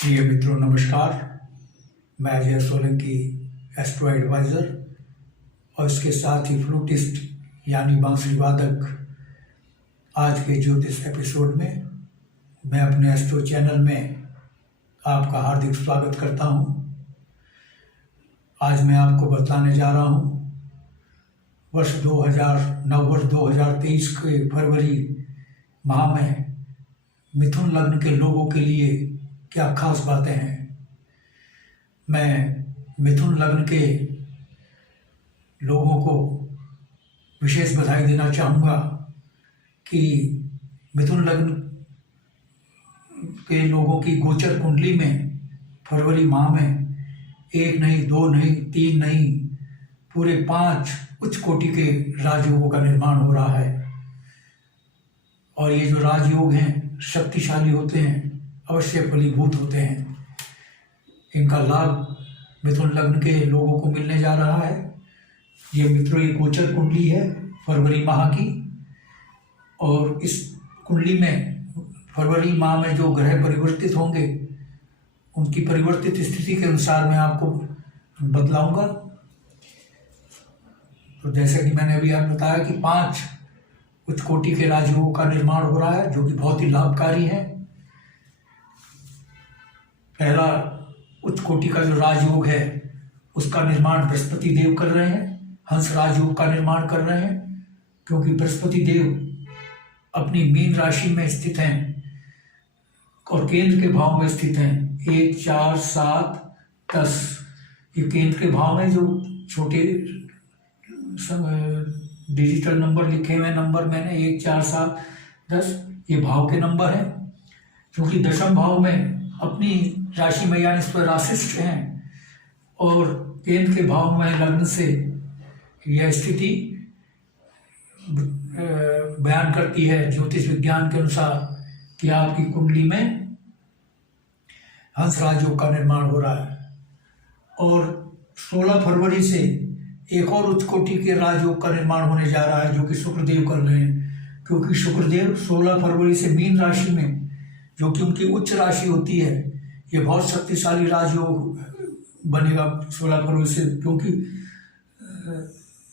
प्रिय मित्रों नमस्कार। मैं अजय सोलंकी, एस्ट्रो एडवाइज़र और इसके साथ ही फ्लूटिस्ट यानी बांसुरी वादक। आज के ज्योतिष एपिसोड में मैं अपने एस्ट्रो चैनल में आपका हार्दिक स्वागत करता हूं। आज मैं आपको बताने जा रहा हूं वर्ष 2023 के फरवरी माह में मिथुन लग्न के लोगों के लिए क्या खास बातें हैं। मैं मिथुन लग्न के लोगों को विशेष बधाई देना चाहूँगा कि मिथुन लग्न के लोगों की गोचर कुंडली में फरवरी माह में एक नहीं, दो नहीं, तीन नहीं, पूरे 5 उच्च कोटि के राजयोगों का निर्माण हो रहा है। और ये जो राजयोग हैं शक्तिशाली होते हैं, अवश्य फलीभूत होते हैं। इनका लाभ मिथुन लग्न के लोगों को मिलने जा रहा है। ये मित्रों ये गोचर कुंडली है फरवरी माह की, और इस कुंडली में फरवरी माह में जो ग्रह परिवर्तित होंगे उनकी परिवर्तित स्थिति के अनुसार मैं आपको बतलाऊंगा। तो जैसे कि मैंने अभी आपको बताया कि 5 उच्च कोटि के राजयोगों का निर्माण हो रहा है, जो कि बहुत ही लाभकारी है। पहला उच्च कोटि का जो राजयोग है उसका निर्माण बृहस्पति देव कर रहे हैं। हंस राजयोग का निर्माण कर रहे हैं, क्योंकि बृहस्पति देव अपनी मीन राशि में स्थित हैं और केंद्र के भाव में स्थित हैं। 1, 4, 7, 10 ये केंद्र के भाव में जो छोटे डिजिटल नंबर लिखे हुए नंबर मैंने 1, 4, 7, 10 ये भाव के नंबर हैं, क्योंकि दशम भाव में अपनी राशि में यानी स्वराशिष्ट हैं और केंद्र के भाव में लग्न से यह स्थिति बयान करती है ज्योतिष विज्ञान के अनुसार कि आपकी कुंडली में हंस राजयोग का निर्माण हो रहा है। और 16 फरवरी से एक और उच्च कोटि के राजयोग का निर्माण होने जा रहा है, जो कि शुक्रदेव कर रहे हैं। क्योंकि शुक्रदेव 16 फरवरी से मीन राशि में, जो कि उनकी उच्च राशि होती है, ये बहुत शक्तिशाली राजयोग बनेगा 16 फरवरी से। क्योंकि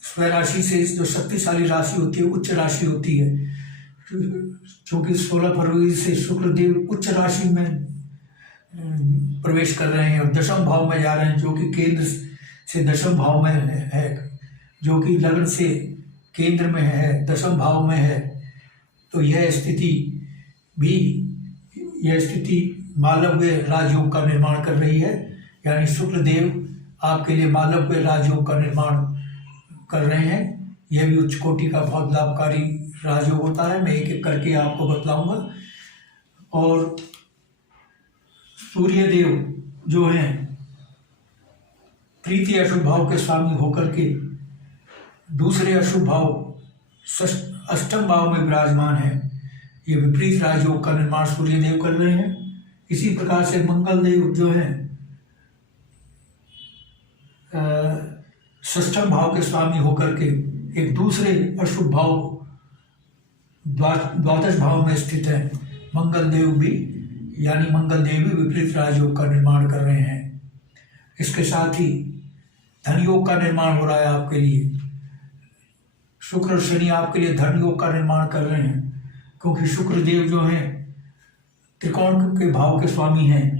स्वराशि से जो शक्तिशाली राशि होती है उच्च राशि होती है, क्योंकि 16 फरवरी से शुक्रदेव उच्च राशि में प्रवेश कर रहे हैं और दशम भाव में जा रहे हैं, जो कि केंद्र से दशम भाव में है, जो कि लग्न से केंद्र में है, दशम भाव में है। तो यह स्थिति मालव्य राजयोग का निर्माण कर रही है, यानी शुक्रदेव आपके लिए मालव्य राजयोग का निर्माण कर रहे हैं। यह भी उच्च कोटि का बहुत लाभकारी राजयोग होता है। मैं एक एक करके आपको बतलाऊंगा। और सूर्यदेव जो हैं तृतीय अशुभ भाव के स्वामी होकर के दूसरे अशुभ भाव अष्टम भाव में विराजमान है। ये विपरीत राजयोग का निर्माण सूर्यदेव कर रहे हैं। इसी प्रकार से मंगल देव जो है षष्ठम भाव के स्वामी होकर के एक दूसरे अशुभ भाव द्वादश भाव में स्थित है। मंगल देव भी विपरीत राजयोग का निर्माण कर रहे हैं। इसके साथ ही धन योग का निर्माण हो रहा है आपके लिए। शुक्र और शनि आपके लिए धन योग का निर्माण कर रहे हैं, क्योंकि शुक्रदेव जो हैं त्रिकोण के भाव के स्वामी हैं।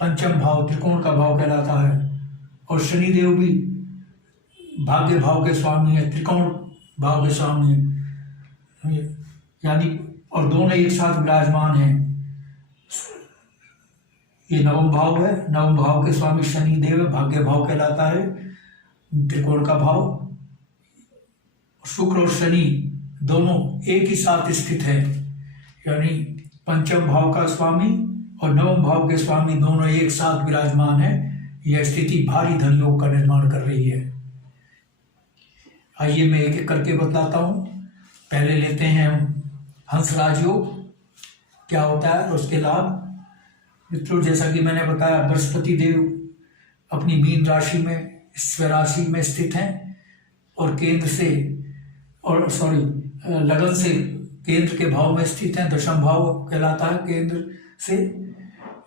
पंचम भाव त्रिकोण का भाव कहलाता है। और शनिदेव भी भाग्य भाव के स्वामी है, त्रिकोण भाव के स्वामी है, यानी और दोनों एक साथ विराजमान हैं। ये नवम भाव है, नवम भाव के स्वामी शनिदेव है, भाग्य भाव कहलाता है, त्रिकोण का भाव। शुक्र और शनि दोनों एक ही साथ स्थित है, यानी पंचम भाव का स्वामी और नवम भाव के स्वामी दोनों एक साथ विराजमान है। यह स्थिति भारी धन योग का निर्माण कर रही है। आइए मैं एक एक करके बतलाता हूँ। पहले लेते हैं हम हंस राजयोग क्या होता है और उसके लाभ। मित्रों, जैसा कि मैंने बताया, बृहस्पति देव अपनी मीन राशि में स्वराशि में स्थित हैं और लगन से केंद्र के भाव में स्थित हैं। दशम भाव कहलाता है केंद्र से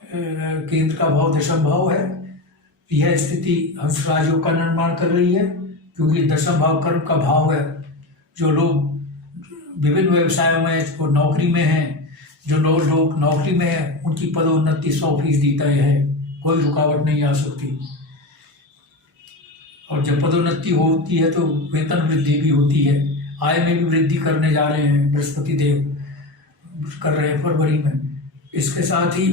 केंद्र का भाव दशम भाव है। यह स्थिति हंस राजयोग का निर्माण कर रही है, क्योंकि दशम भाव कर्म का भाव है। जो लोग विभिन्न व्यवसायों में और नौकरी में हैं, जो लोग नौकरी में हैं, उनकी पदोन्नति 100% तय है, कोई रुकावट नहीं आ सकती। और जब पदोन्नति होती है तो वेतन वृद्धि भी होती है, आय में भी वृद्धि करने जा रहे हैं बृहस्पति देव, कर रहे हैं फरवरी में। इसके साथ ही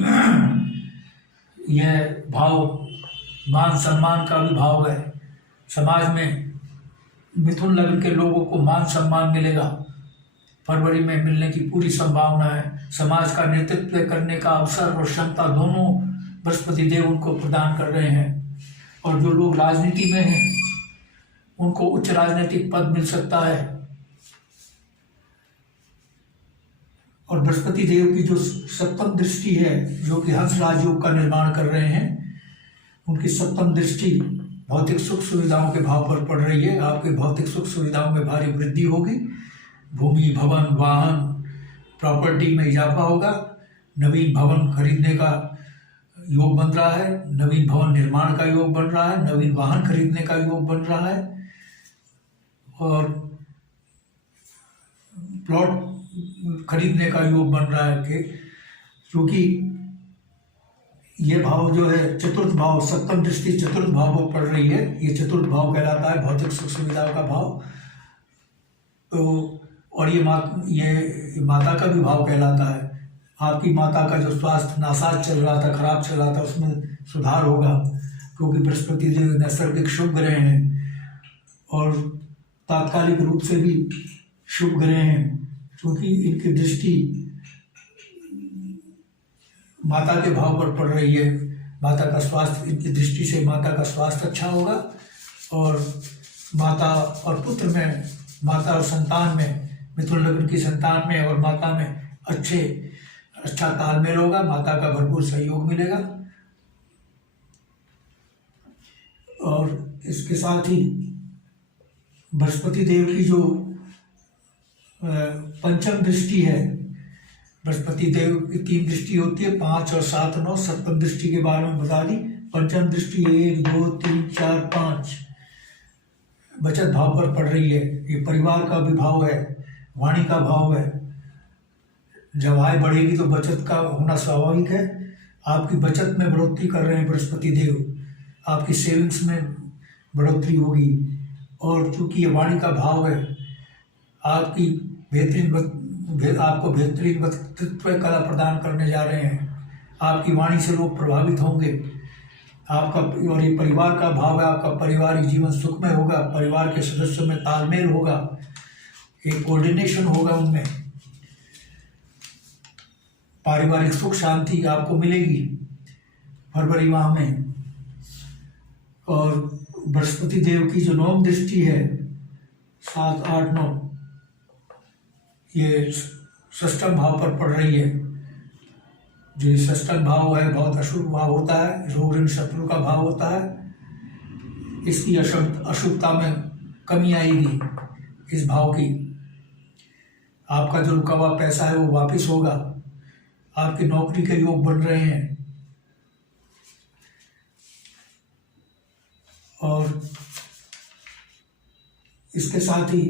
यह भाव मान सम्मान का भी भाव है। समाज में मिथुन लग्न के लोगों को मान सम्मान मिलेगा, फरवरी में मिलने की पूरी संभावना है। समाज का नेतृत्व करने का अवसर और क्षमता दोनों बृहस्पति देव उनको प्रदान कर रहे हैं। और जो लोग राजनीति में हैं उनको उच्च राजनीतिक पद मिल सकता है। और बृहस्पति देव की जो सप्तम दृष्टि है, जो कि हंस राजयोग का निर्माण कर रहे हैं, उनकी सप्तम दृष्टि भौतिक सुख सुविधाओं के भाव पर पड़ रही है। आपके भौतिक सुख सुविधाओं में भारी वृद्धि होगी। भूमि, भवन, वाहन, प्रॉपर्टी में इजाफा होगा। नवीन भवन खरीदने का योग बन रहा है, नवीन भवन निर्माण का योग बन रहा है, नवीन वाहन खरीदने का योग बन रहा है, और प्लॉट खरीदने का योग बन रहा है। कि क्योंकि ये भाव जो है चतुर्थ भाव, सप्तम दृष्टि चतुर्थ भाव पर पड़ रही है। ये चतुर्थ भाव कहलाता है भौतिक सुख सुविधाओं का भाव। तो और ये माता का भी भाव कहलाता है। आपकी माता का जो स्वास्थ्य नासाज चल रहा था, खराब चल रहा था, उसमें सुधार होगा, क्योंकि बृहस्पति देव नैसर्गिक शुभ ग्रह हैं और तात्कालिक रूप से भी शुभ ग्रह हैं, क्योंकि इनकी दृष्टि माता के भाव पर पड़ रही है। माता का स्वास्थ्य, इनकी दृष्टि से माता का स्वास्थ्य अच्छा होगा, और माता और पुत्र में, माता और संतान में, मिथुन लग्न की संतान में और माता में अच्छा तालमेल होगा। माता का भरपूर सहयोग मिलेगा। और इसके साथ ही बृहस्पति देव की जो पंचम दृष्टि है, बृहस्पति देव की 3 दृष्टि होती है, 5 और 7, 9। सप्तम दृष्टि के बारे में बता दी। पंचम दृष्टि 1, 2, 3, 4, 5 बचत भाव पर पड़ रही है। ये परिवार का भी भाव है, वाणी का भाव है। जब आय बढ़ेगी तो बचत का होना स्वाभाविक है। आपकी बचत में बढ़ोतरी कर रहे हैं बृहस्पति देव, आपकी सेविंग्स में बढ़ोतरी होगी। और चूंकि ये वाणी का भाव है, आपको बेहतरीन वक्तृत्व कला प्रदान करने जा रहे हैं। आपकी वाणी से लोग प्रभावित होंगे। आपका, और ये परिवार का भाव है, आपका पारिवारिक जीवन सुखमय होगा। परिवार के सदस्यों में तालमेल होगा, एक कोऑर्डिनेशन होगा, उनमें पारिवारिक सुख शांति आपको मिलेगी फरवरी माह में। और बृहस्पति देव की जो 9वीं दृष्टि है, 7, 8, 9, ये षष्ठम भाव पर पड़ रही है। जो ये षष्ठम भाव है बहुत अशुभ भाव होता है, रोग ऋण शत्रु का भाव होता है। इसकी अशुभता में कमी आएगी इस भाव की। आपका जो रुका हुआ पैसा है वो वापस होगा। आपकी नौकरी के योग बन रहे हैं। और इसके साथ ही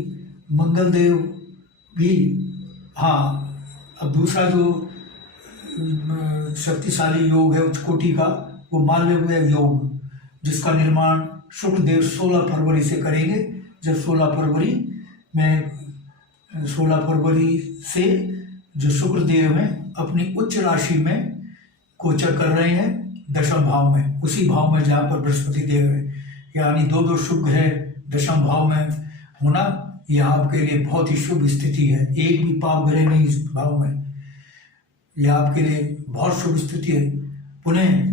मंगल देव भी, हाँ, अब दूसरा जो शक्तिशाली योग है उच्च कोटि का, वो माल्यव्य योग, जिसका निर्माण शुक्र देव 16 फरवरी से करेंगे। जब 16 फरवरी से जो शुक्र देव हैं अपनी उच्च राशि में गोचर कर रहे हैं, दशम भाव में, उसी भाव में जहाँ पर बृहस्पति देव है। यानी 2 शुभ ग्रह दशम भाव में होना, यह आपके लिए बहुत ही शुभ स्थिति है। एक भी पाप ग्रह नहीं इस भाव में, यह आपके लिए बहुत शुभ स्थिति है। पुनः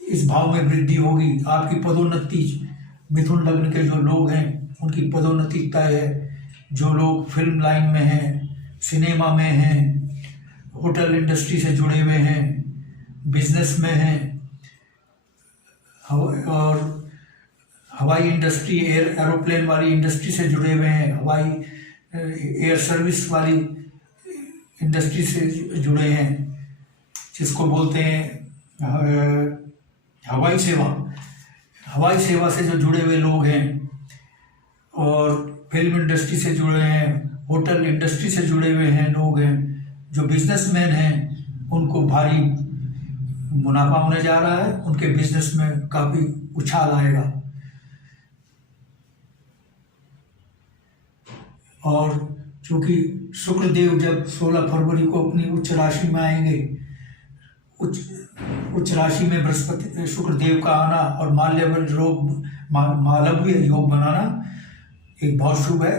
इस भाव में वृद्धि होगी। आपकी पदोन्नति, मिथुन लग्न के जो लोग हैं उनकी पदोन्नति तय है। जो लोग फिल्म लाइन में हैं, सिनेमा में हैं, होटल इंडस्ट्री से जुड़े हुए हैं, बिजनेस में हैं, और हवाई इंडस्ट्री, एरोप्लेन वाली इंडस्ट्री से जुड़े हुए हैं, हवाई एयर सर्विस वाली इंडस्ट्री से जुड़े हैं, जिसको बोलते हैं हवाई सेवा। हवाई सेवा से जो जुड़े हुए लोग हैं और फिल्म इंडस्ट्री से जुड़े हैं, होटल इंडस्ट्री से जुड़े हुए हैं लोग हैं, जो बिजनेसमैन हैं, उनको भारी मुनाफा होने जा रहा है। उनके बिजनेस में काफ़ी उछाल आएगा। और चूँकि शुक्रदेव जब 16 फरवरी को अपनी उच्च राशि में आएंगे, उच्च राशि में बृहस्पति शुक्रदेव का आना और मालव्य योग बनाना एक बहुत शुभ है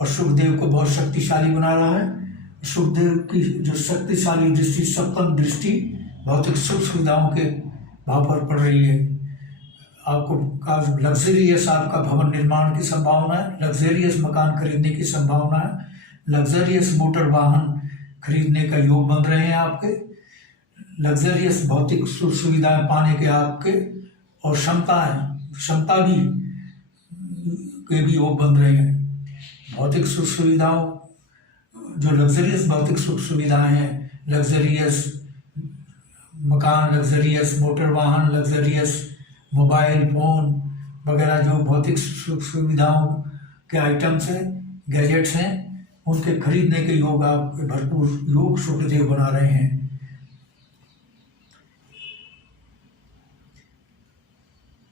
और शुक्रदेव को बहुत शक्तिशाली बना रहा है। शुक्रदेव की जो शक्तिशाली दृष्टि, सप्तम दृष्टि, भौतिक सुख सुविधाओं के भाव पर पड़ रही है। आपको लग्जरियस आपका भवन निर्माण की संभावना है, लग्जरियस मकान खरीदने की संभावना है, लग्जरियस मोटर वाहन खरीदने का योग बन रहे हैं आपके, लग्जरियस भौतिक सुख सुविधाएं पाने के आपके, और क्षमता भी के भी योग बन रहे हैं। भौतिक सुख सुविधाओं, जो लग्जरियस भौतिक सुख सुविधाएं हैं, लग्जरियस मकान, लग्जरियस मोटर वाहन, लग्जरियस मोबाइल फ़ोन वगैरह, जो भौतिक सुख सुविधाओं के आइटम्स हैं, गैजेट्स हैं, उनके खरीदने के योग आप भरपूर योग शुक्रदेव बना रहे हैं।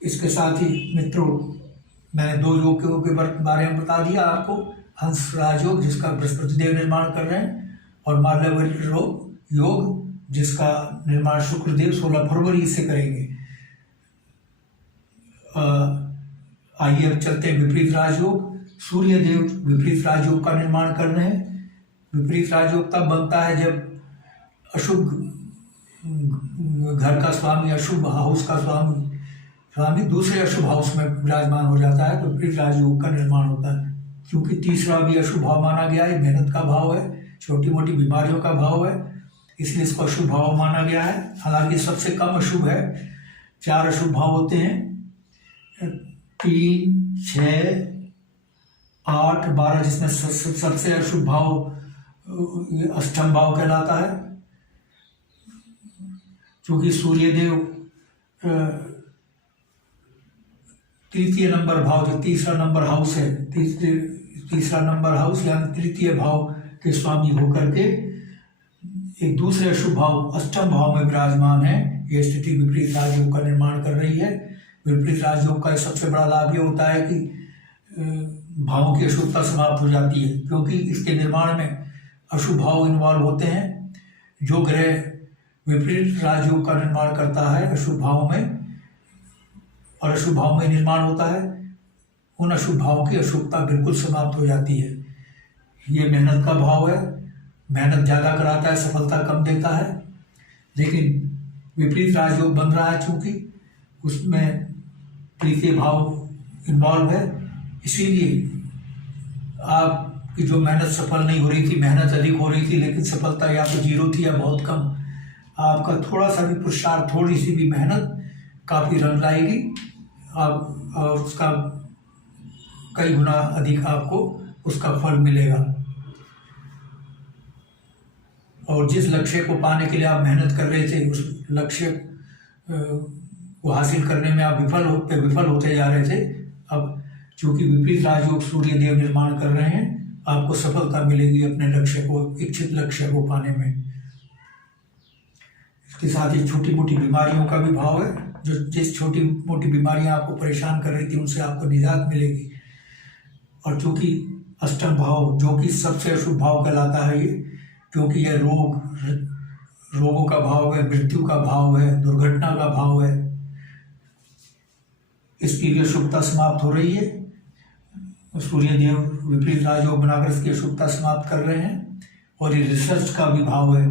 इसके साथ ही मित्रों, मैंने 2 योगों के बारे में बता दिया आपको। हंस राजयोग जिसका बृहस्पति देव निर्माण कर रहे हैं, और मालव्य योग जिसका निर्माण शुक्रदेव 16 फरवरी से करेंगे। आइए अब चलते हैं विपरीत राजयोग। सूर्य देव विपरीत राजयोग का निर्माण कर रहे हैं। विपरीत राजयोग तब बनता है जब अशुभ घर का स्वामी, अशुभ हाउस का स्वामी दूसरे अशुभ हाउस में विराजमान हो जाता है, तो विपरीत राजयोग का निर्माण होता है। क्योंकि तीसरा भी अशुभ भाव माना गया है, मेहनत का भाव है, छोटी मोटी बीमारियों का भाव है, इसलिए इसको अशुभ भाव माना गया है। हालांकि सबसे कम अशुभ है। 4 अशुभ भाव होते हैं, 3, 6, 8, 12, जिसमें सबसे अशुभ भाव अष्टम भाव कहलाता है। क्योंकि सूर्यदेव तृतीय नंबर भाव, जो तीसरा नंबर हाउस है, तीसरा नंबर हाउस यानी तृतीय भाव के स्वामी होकर के एक दूसरे अशुभ भाव अष्टम भाव में विराजमान है। ये स्थिति विपरीत राजयोग का निर्माण कर रही है। विपरीत राजयोग का सबसे बड़ा लाभ ये होता है कि भावों की अशुभता समाप्त हो जाती है, क्योंकि इसके निर्माण में अशुभ भाव इन्वॉल्व होते हैं। जो ग्रह विपरीत राजयोग का निर्माण करता है अशुभ भाव में, और अशुभ भाव में निर्माण होता है, उन अशुभ भावों की अशुभता बिल्कुल समाप्त हो जाती है। ये मेहनत का भाव है, मेहनत ज़्यादा कराता है, सफलता कम देता है। लेकिन विपरीत राजयोग बन रहा है, चूँकि उसमें तृतीय भाव इन्वॉल्व है, इसीलिए आपकी जो मेहनत सफल नहीं हो रही थी, मेहनत अधिक हो रही थी लेकिन सफलता या तो 0 थी या बहुत कम, आपका थोड़ा सा भी पुरुषार्थ, थोड़ी सी भी मेहनत काफ़ी रंग लाएगी आप, और उसका कई गुना अधिक आपको उसका फल मिलेगा। और जिस लक्ष्य को पाने के लिए आप मेहनत कर रहे थे, उस लक्ष्य को हासिल करने में आप विफल होते जा रहे थे, अब चूँकि विपरीत राजयोग सूर्य देव निर्माण कर रहे हैं, आपको सफलता मिलेगी अपने लक्ष्य को, इच्छित लक्ष्य को पाने में। इसके साथ ही छोटी मोटी बीमारियों का भी भाव है। जो जिस छोटी मोटी बीमारियां आपको परेशान कर रही थी, उनसे आपको निजात मिलेगी। और चूँकि अष्टम भाव, जो कि सबसे अशुभ भाव कहलाता है, ये क्योंकि यह रोगों का भाव है, मृत्यु का भाव है, दुर्घटना का भाव है, इसकी भी अशुभता समाप्त हो रही है। सूर्यदेव विपरीत राजयोग बनाकर इसकी अशुभता समाप्त कर रहे हैं। और ये रिसर्च का भी भाव है।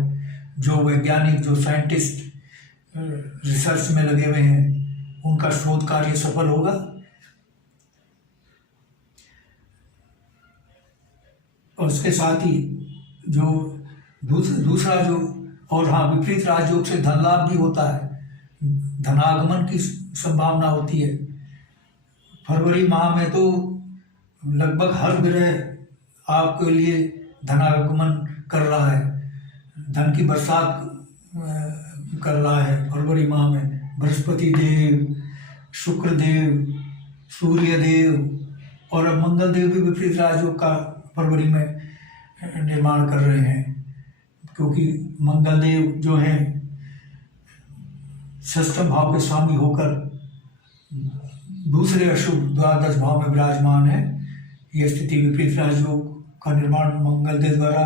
जो वैज्ञानिक, जो साइंटिस्ट रिसर्च में लगे हुए हैं, उनका शोध कार्य सफल होगा। और उसके साथ ही जो दूसरा जो, और हाँ, विपरीत राजयोग से धन लाभ भी होता है, धनागमन की संभावना होती है। फरवरी माह में तो लगभग हर ग्रह आपके लिए धनागमन कर रहा है, धन की बरसात कर रहा है फरवरी माह में। बृहस्पति देव, शुक्र देव, सूर्य देव और अब मंगल देव भी विपरीत राजयोग का फरवरी में निर्माण कर रहे हैं, क्योंकि मंगल देव जो हैं षष्ठम भाव के स्वामी होकर दूसरे अशुभ द्वादश भाव में विराजमान है। यह स्थिति विपरीत राजयोग का निर्माण मंगल देव द्वारा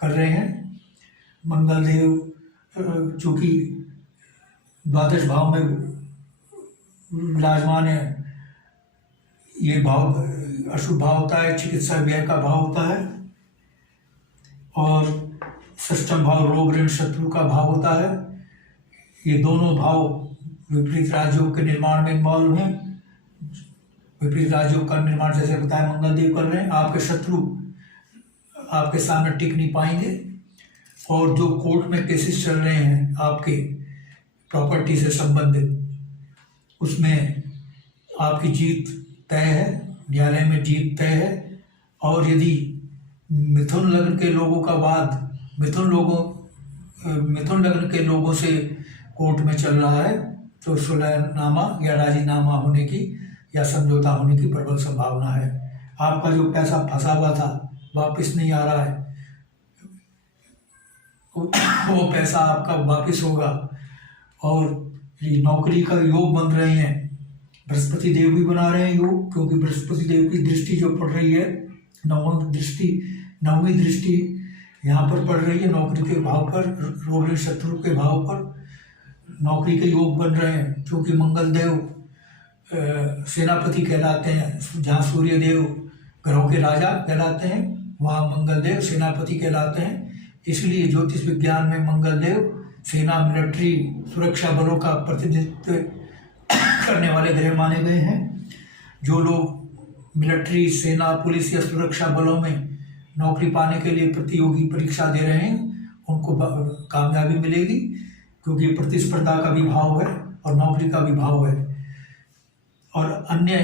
कर रहे हैं। मंगल देव चूँकि द्वादश भाव में विराजमान है, ये भाव अशुभ भाव होता है, चिकित्सा व्यय का भाव होता है, और षष्ठम भाव रोग ऋण शत्रु का भाव होता है। ये दोनों भाव विपरीत राजयोग के निर्माण में इन्वॉल्व हैं। विपरीत राजयोग का निर्माण जैसे बताया मंगल देव कर रहे हैं। आपके शत्रु आपके सामने टिक नहीं पाएंगे, और जो कोर्ट में केसेस चल रहे हैं आपके प्रॉपर्टी से संबंधित, उसमें आपकी जीत तय है, न्यायालय में जीत तय है। और यदि मिथुन लग्न के लोगों का वाद मिथुन लग्न के लोगों से कोर्ट में चल रहा है, तो सुलहनामा या राजीनामा होने की या समझौता होने की प्रबल संभावना है। आपका जो पैसा फंसा हुआ था वापस नहीं आ रहा है, वो पैसा आपका वापस होगा। और ये नौकरी का योग बन रहे हैं, बृहस्पति देव भी बना रहे हैं योग, क्योंकि बृहस्पति देव की दृष्टि जो पड़ रही है, नवमी दृष्टि यहाँ पर पड़ रही है नौकरी के भाव पर, रोग ऋण शत्रु के भाव पर नौकरी के योग बन रहे हैं। क्योंकि मंगल देव सेनापति कहलाते हैं, जहाँ सूर्य देव ग्रहों के राजा कहलाते हैं, वहाँ मंगल देव सेनापति कहलाते हैं। इसलिए ज्योतिष विज्ञान में मंगल देव सेना, मिलिट्री, सुरक्षा बलों का प्रतिनिधित्व करने वाले ग्रह माने गए हैं। जो लोग मिलिट्री, सेना, पुलिस या सुरक्षा बलों में नौकरी पाने के लिए प्रतियोगी परीक्षा दे रहे हैं, उनको कामयाबी मिलेगी, क्योंकि प्रतिस्पर्धा का भी भाव है और नौकरी का भी भाव है। और अन्य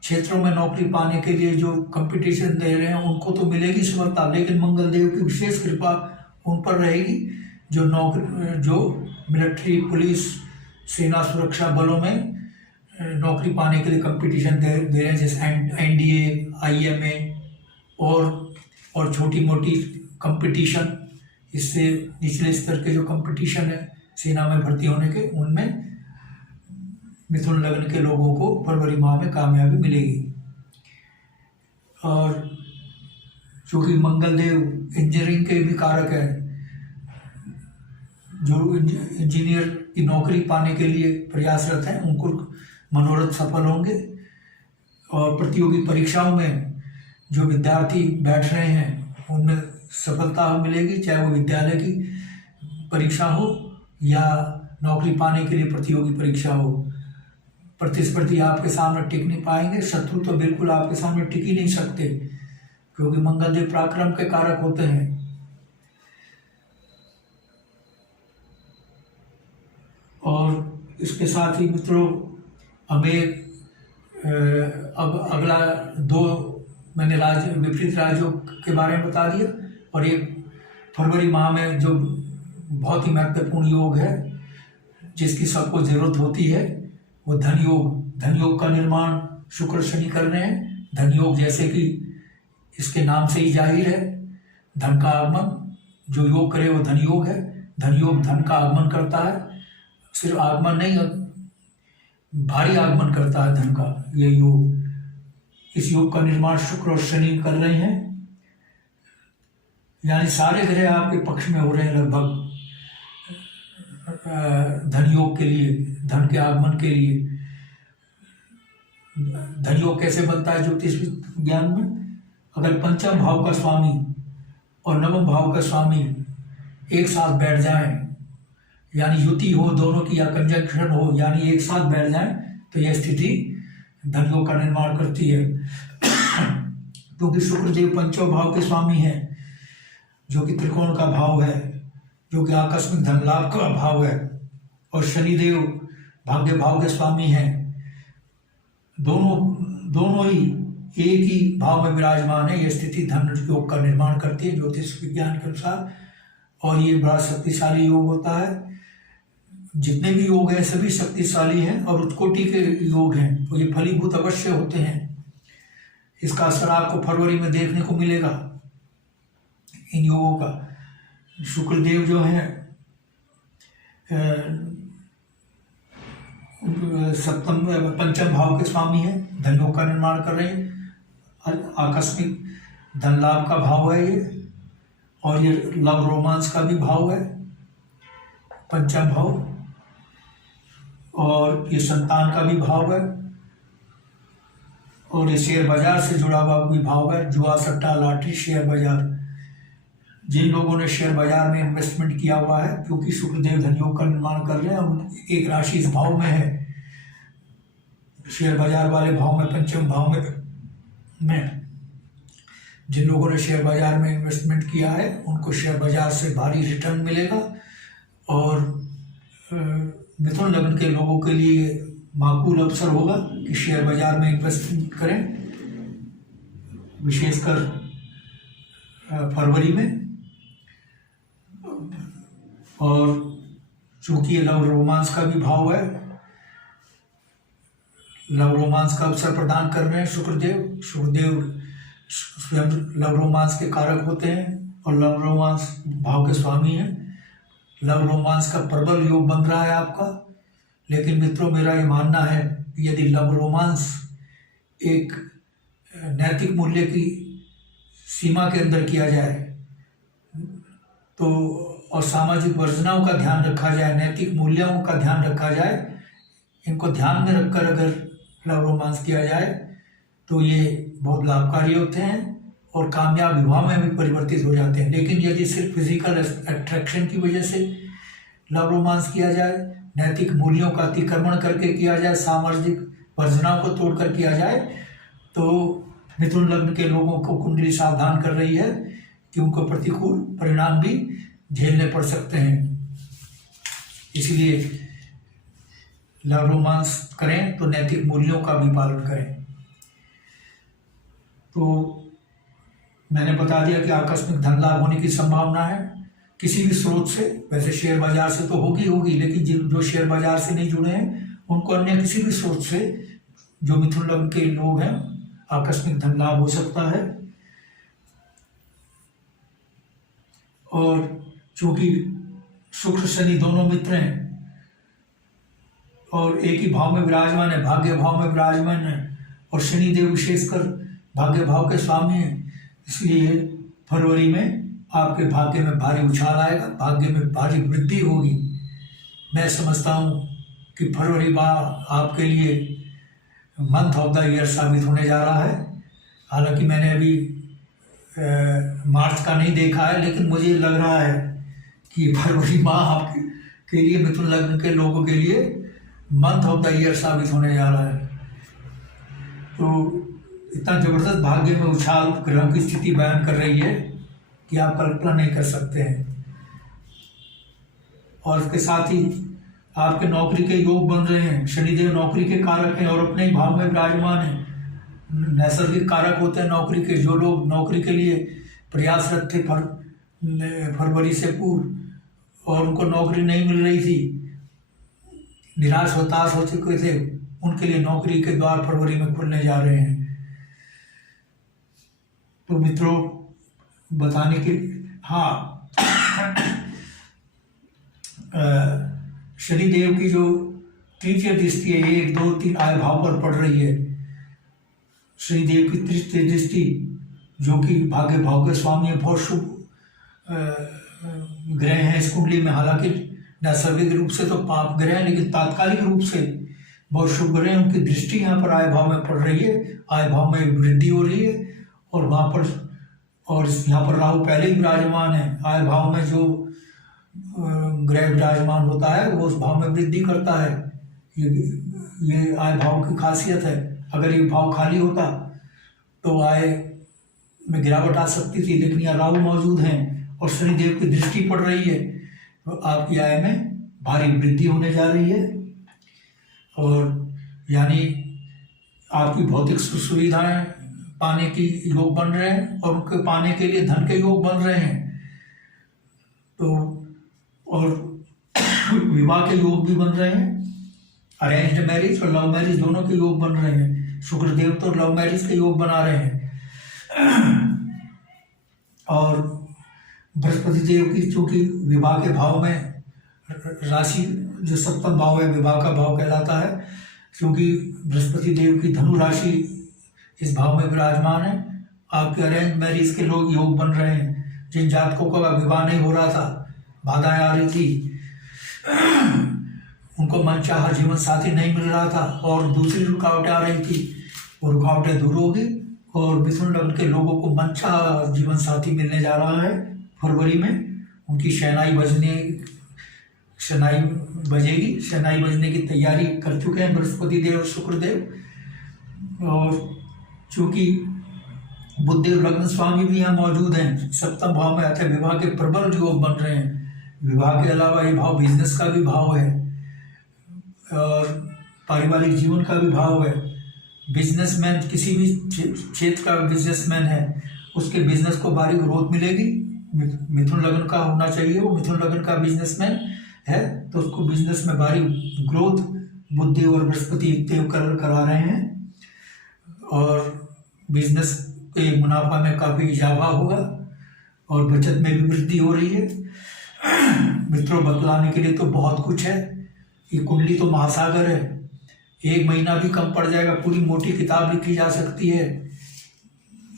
क्षेत्रों में नौकरी पाने के लिए जो कंपटीशन दे रहे हैं उनको तो मिलेगी सफलता, लेकिन मंगल देव की विशेष कृपा उन पर रहेगी जो मिलिट्री, पुलिस, सेना, सुरक्षा बलों में नौकरी पाने के लिए कंपटीशन दे रहे हैं, जैसे NDA, IMA और छोटी मोटी कंपटीशन। इससे निचले स्तर के जो कंपटीशन है सेना में भर्ती होने के, उनमें मिथुन लग्न के लोगों को फरवरी माह में कामयाबी मिलेगी। और चूँकि मंगल देव इंजीनियरिंग के भी कारक है, जो इंजीनियर की नौकरी पाने के लिए प्रयासरत हैं उनको मनोरथ सफल होंगे। और प्रतियोगी परीक्षाओं में जो विद्यार्थी बैठ रहे हैं उनमें सफलता मिलेगी, चाहे वो विद्यालय की परीक्षा हो या नौकरी पाने के लिए प्रतियोगी परीक्षा हो। प्रतिस्पर्धी आपके सामने टिक नहीं पाएंगे, शत्रु तो बिल्कुल आपके सामने टिक ही नहीं सकते, क्योंकि मंगल देव पराक्रम के कारक होते हैं। और इसके साथ ही मित्रों, हमें अब अगला दो मैंने विपरीत राजयोग के बारे में बता दिया, और एक फरवरी माह में जो बहुत ही महत्वपूर्ण योग है जिसकी सबको जरूरत होती है, वो धन योग। धन योग का निर्माण शुक्र शनि कर रहे हैं। धन योग जैसे कि इसके नाम से ही जाहिर है, धन का आगमन, जो योग करे वो धन योग है। धन योग धन का आगमन करता है, सिर्फ आगमन नहीं, भारी आगमन करता है धन का ये योग। इस योग का निर्माण शुक्र और शनि कर रहे हैं, यानी सारे ग्रह आपके पक्ष में हो रहे हैं लगभग धन योग के लिए, धन के आगमन के लिए। धन योग कैसे बनता है ज्योतिष विज्ञान में? अगर पंचम भाव का स्वामी और नवम भाव का स्वामी एक साथ बैठ जाएं, यानी युति हो दोनों की या कंजंक्शन हो, यानी एक साथ बैठ जाएं, तो यह स्थिति धन योग का निर्माण करती है। क्योंकि शुक्रदेव पंचम भाव के स्वामी हैं, जो कि त्रिकोण का भाव है, जो कि आकस्मिक धन लाभ का भाव है, और शनिदेव भाग्य भाव के स्वामी हैं। दोनों ही एक ही भाव में विराजमान है। यह स्थिति धन योग का निर्माण करती है ज्योतिष विज्ञान के अनुसार। और ये बड़ा शक्तिशाली योग होता है। जितने भी योग हैं सभी शक्तिशाली हैं और उच्च कोटि के योग हैं, तो ये फलीभूत अवश्य होते हैं। इसका असर आपको फरवरी में देखने को मिलेगा इन योगों का। शुक्रदेव जो हैं पंचम भाव के स्वामी हैं, धन योग का निर्माण कर रहे हैं। आकस्मिक धन लाभ का भाव है ये, और ये लव रोमांस का भी भाव है, पंचम भाव, और ये संतान का भी भाव है, और ये शेयर बाजार से जुड़ा हुआ भी भाव है। जुआ, सट्टा, लॉटरी, शेयर बाजार, जिन लोगों ने शेयर बाजार में इन्वेस्टमेंट किया हुआ है, क्योंकि शुक्रदेव धन योग का निर्माण कर रहे हैं, एक राशि इस भाव में है, शेयर बाजार वाले भाव में, पंचम भाव में जिन लोगों ने शेयर बाजार में इन्वेस्टमेंट किया है उनको शेयर बाजार से भारी रिटर्न मिलेगा। और मिथुन लग्न के लोगों के लिए माकूल अवसर होगा कि शेयर बाजार में इन्वेस्टमेंट करें, विशेषकर फरवरी में। और चूंकि ये लव रोमांस का भी भाव है, लव रोमांस का अवसर प्रदान कर रहे हैं शुक्रदेव स्वयं लव रोमांस के कारक होते हैं और लव रोमांस भाव के स्वामी हैं। लव रोमांस का प्रबल योग बन रहा है आपका। लेकिन मित्रों, मेरा ये मानना है कि यदि लव रोमांस एक नैतिक मूल्य की सीमा के अंदर किया जाए तो, और सामाजिक वर्जनाओं का ध्यान रखा जाए, नैतिक मूल्यों का ध्यान रखा जाए, इनको ध्यान में रखकर अगर लव रोमांस किया जाए तो ये बहुत लाभकारी होते हैं और कामयाब विवाह में भी परिवर्तित हो जाते हैं। लेकिन यदि सिर्फ फिजिकल अट्रैक्शन की वजह से लव रोमांस किया जाए, नैतिक मूल्यों का अतिक्रमण करके किया जाए, सामाजिक वर्जनाओं को तोड़कर किया जाए, तो मिथुन लग्न के लोगों को कुंडली सावधान कर रही है कि उनको प्रतिकूल परिणाम भी झेलने पड़ सकते हैं। इसलिए लव रोमांस करें तो नैतिक मूल्यों का भी पालन करें। तो मैंने बता दिया कि आकस्मिक धन लाभ होने की संभावना है किसी भी स्रोत से। वैसे शेयर बाजार से तो होगी, लेकिन जो शेयर बाजार से नहीं जुड़े हैं उनको अन्य किसी भी स्रोत से, जो मिथुन लग्न के लोग हैं, आकस्मिक धन लाभ हो सकता है। और चूंकि शुक्र शनि दोनों मित्र हैं और एक ही भाव में विराजमान है, भाग्य भाव में विराजमान है, और शनि देव विशेषकर भाग्य भाव के स्वामी हैं, इसलिए फरवरी में आपके भाग्य में भारी उछाल आएगा, भाग्य में भारी वृद्धि होगी। मैं समझता हूँ कि फरवरी माह आपके लिए मंथ ऑफ द ईयर साबित होने जा रहा है। हालांकि मैंने अभी मार्च का नहीं देखा है, लेकिन मुझे लग रहा है कि फरवरी माह आपके लिए, मिथुन लग्न के लोगों के लिए मंथ ऑफ द ईयर साबित होने जा रहा है। तो इतना जबरदस्त भाग्य में उछाल ग्रहों की स्थिति बयान कर रही है कि आप कल्पना नहीं कर सकते हैं। और इसके साथ ही आपके नौकरी के योग बन रहे हैं। शनिदेव नौकरी के कारक हैं और अपने ही भाव में विराजमान हैं। नैसर्गिक कारक होते हैं नौकरी के। जो लोग नौकरी के लिए प्रयासरत थे फरवरी से पूर्व और उनको नौकरी नहीं मिल रही थी, निराश हताश हो चुके थे, उनके लिए नौकरी के द्वार फरवरी में खुलने जा रहे हैं। तो मित्रों, बताने के शनिदेव की जो तृतीय दृष्टि है, 1, 2, 3 आय भाव पर पड़ रही है। शनिदेव की तृतीय दृष्टि, जो कि भाग्य भाव के स्वामी है, बहुत शुभ ग्रह हैं इस कुंडली में। हालांकि नैसर्गिक रूप से तो पाप ग्रह हैं, लेकिन तात्कालिक रूप से बहुत शुभ ग्रह हैं। उनकी दृष्टि यहाँ पर आय भाव में पड़ रही है, आय भाव में वृद्धि हो रही है। और वहाँ पर, और यहाँ पर राहु पहले ही विराजमान है। आय भाव में जो ग्रह विराजमान होता है वो उस भाव में वृद्धि करता है। ये आय भाव की खासियत है। अगर ये भाव खाली होता तो आय में गिरावट आ सकती थी, लेकिन यहाँ राहु मौजूद हैं और शनिदेव की दृष्टि पड़ रही है, तो आपकी आय में भारी वृद्धि होने जा रही है। और यानी आपकी भौतिक सुविधाएं पाने की योग बन रहे हैं और उनके पाने के लिए धन के योग बन रहे हैं। तो और विवाह के योग भी बन रहे हैं, अरेंज्ड मैरिज और लव मैरिज दोनों के योग बन रहे हैं। शुक्रदेव तो लव मैरिज के योग बना रहे हैं। और बृहस्पति देव की चूंकि विवाह के भाव में राशि जो सप्तम भाव है विवाह का भाव कहलाता है, क्योंकि बृहस्पति देव की धनु राशि इस भाव में विराजमान है। आपके अरेंज मैरिज के लोग योग बन रहे हैं। जिन जातकों का विवाह नहीं हो रहा था, बाधाएं आ रही थी, उनको मनचाहा जीवन साथी नहीं मिल रहा था और दूसरी रुकावटें आ रही थी, वो रुकावटें दूर होगी और मिथुन लग्न के लोगों को मनचाहा जीवन साथी मिलने जा रहा है। फरवरी में उनकी शहनाई बजने की तैयारी कर चुके हैं बृहस्पति देव और शुक्रदेव। और चूंकि बुधदेव लग्न स्वामी भी यहाँ मौजूद हैं, सप्तम भाव में आते विवाह के प्रबल योग बन रहे हैं। विवाह के अलावा ये भाव बिजनेस का भी भाव है और पारिवारिक जीवन का भी भाव है। बिजनेसमैन, किसी भी क्षेत्र का बिजनेसमैन है, उसके बिजनेस को भारी ग्रोथ मिलेगी। मिथुन लग्न का होना चाहिए, वो मिथुन लग्न का बिजनेसमैन है तो उसको बिजनेस में भारी ग्रोथ बुधदेव और बृहस्पति देव करा रहे हैं और बिजनेस के मुनाफा में काफ़ी इजाफा होगा और बचत में भी वृद्धि हो रही है। मित्रों, बतलाने के लिए तो बहुत कुछ है। ये कुंडली तो महासागर है, 1 महीना भी कम पड़ जाएगा, पूरी मोटी किताब लिखी जा सकती है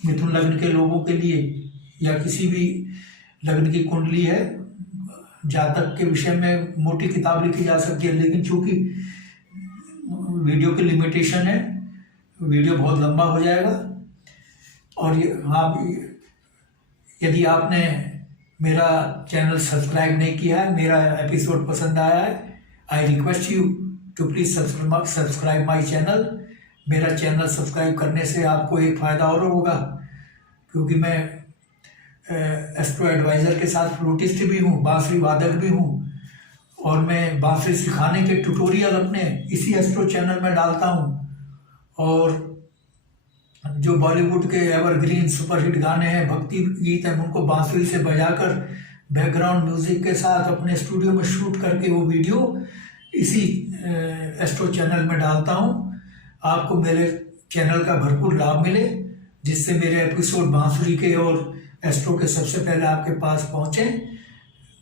मिथुन लग्न के लोगों के लिए, या किसी भी लग्न की कुंडली है जातक के विषय में मोटी किताब लिखी जा सकती है। लेकिन चूंकि वीडियो की लिमिटेशन है, वीडियो बहुत लंबा हो जाएगा। और यदि आपने मेरा चैनल सब्सक्राइब नहीं किया है, मेरा एपिसोड पसंद आया है, I request you to please subscribe my channel. मेरा चैनल सब्सक्राइब करने से आपको एक फ़ायदा और होगा, क्योंकि मैं एस्ट्रो एडवाइज़र के साथ फ्लूटिस्ट भी हूँ, बांसुरी वादक भी हूँ और मैं बांसुरी सिखाने के ट्यूटोरियल अपने इसी एस्ट्रो चैनल में डालता हूँ। और जो बॉलीवुड के एवरग्रीन सुपरहिट गाने हैं, भक्ति गीत हैं, उनको बांसुरी से बजाकर बैकग्राउंड म्यूजिक के साथ अपने स्टूडियो में शूट करके वो वीडियो इसी एस्ट्रो चैनल में डालता हूँ। आपको मेरे चैनल का भरपूर लाभ मिले, जिससे मेरे एपिसोड बांसुरी के और एस्ट्रो के सबसे पहले आपके पास पहुँचे।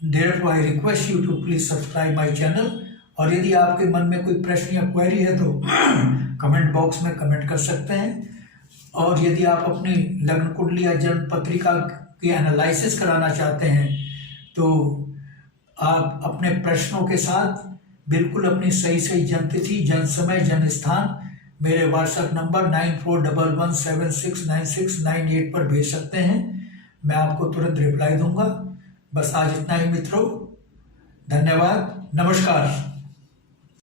Therefore I request you to please subscribe my channel. और यदि आपके मन में कोई प्रश्न या क्वेरी है तो कमेंट बॉक्स में कमेंट कर सकते हैं। और यदि आप अपनी लग्न कुंडली या जन्म पत्रिका की एनालिसिस कराना चाहते हैं तो आप अपने प्रश्नों के साथ बिल्कुल अपनी सही जन्मतिथि, जन्म समय, जन्म स्थान मेरे व्हाट्सएप नंबर 9411769698 पर भेज सकते हैं। मैं आपको तुरंत रिप्लाई दूंगा। बस आज इतना ही मित्रों, धन्यवाद, नमस्कार।